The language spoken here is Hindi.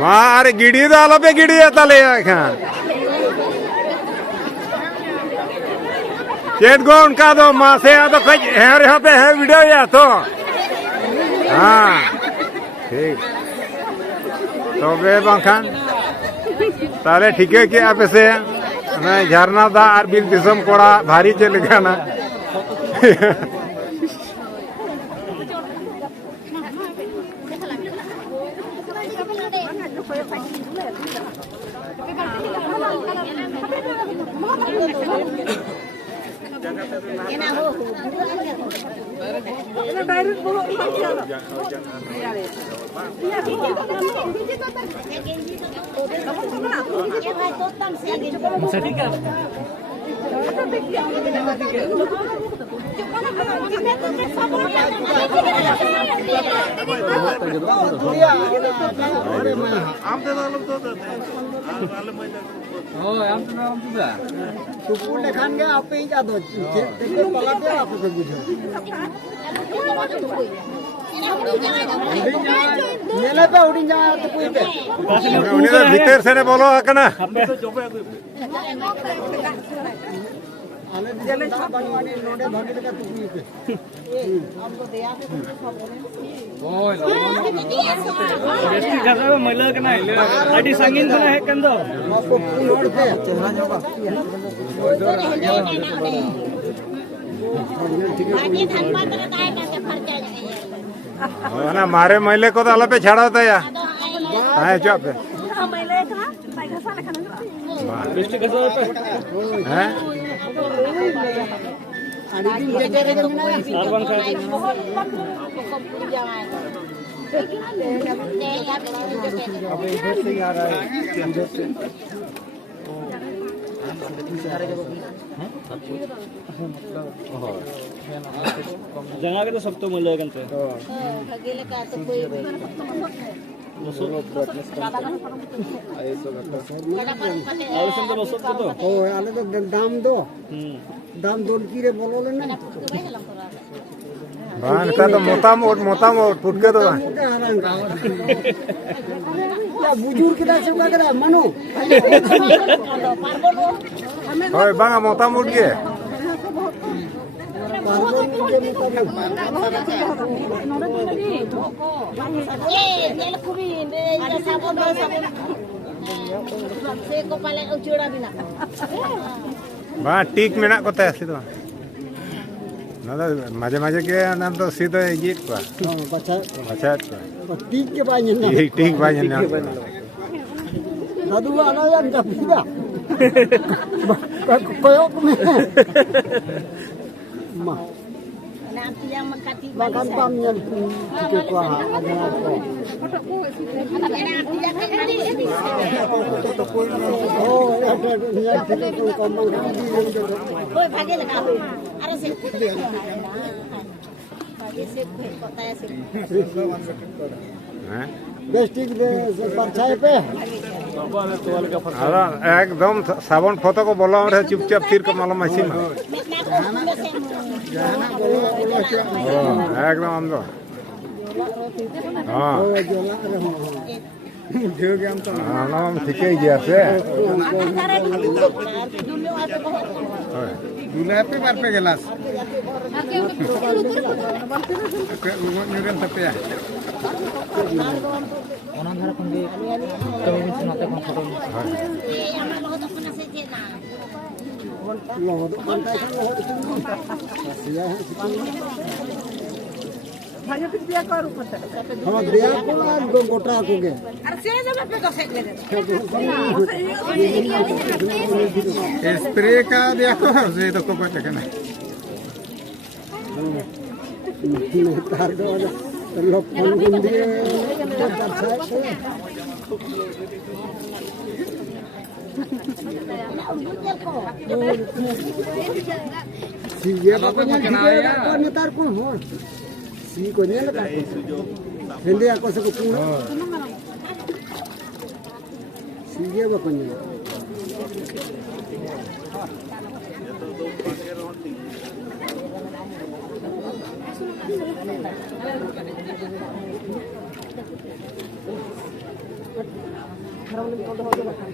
मारे गिड़ी दा आलोपे गिड़ी ताले खान चेत गो उनका दो माँ से तो कई है यहाँ पे है वीडियो या तो हाँ ठीक तो वे बांखान ताले ठीक है कि आप ऐसे मैं झरना दा और बिल दिसम कोड़ा भारी चल गया ना भीतर से बोलो ना ना मारे मैले को तो अल पे छाड़ा होता या चुप हैं जगह के तो सब तो मिल जाएगा दाम दो दाम दो की रे बोलो ना बान का तो मोता मोट फुट के तो बुजुर्ग के दास का करा मानो ओए बांगा मोता मोट के बा टीक मेना को ते सिदो ना माजे माजे के नाम तो सीधो ये को बच्चा को टीक के बाय ना ये टीक बाय ना दादू आना या जपीदा कोयो में मा bahkan pamnya juga kuah ada oh ada dunia itu kembang oh bagi lagi ada sih bagi sih kota ya sih बेस्टिक परछाई पे एकदम साबुन फोटो को बोला और चुपचाप तीर का मालूम ऐसी में एकदम अंदर हाँ हम ठीक ही गया से दूल्हे पे बार पे गिलास न्यूरन तपे orang harap nanti kami bisa nanti foto. hanya dia kau kata. Kalau dia pun aku kota aku ke. Artinya sampai pegang sekali. Spray का देखो ये तो को पता करना तार दो लोग फोन गुंडे siapa punya tar pun ho si ko ne la hindi ako sa kuno siya ba kunya Orang ni kau dah ada makan.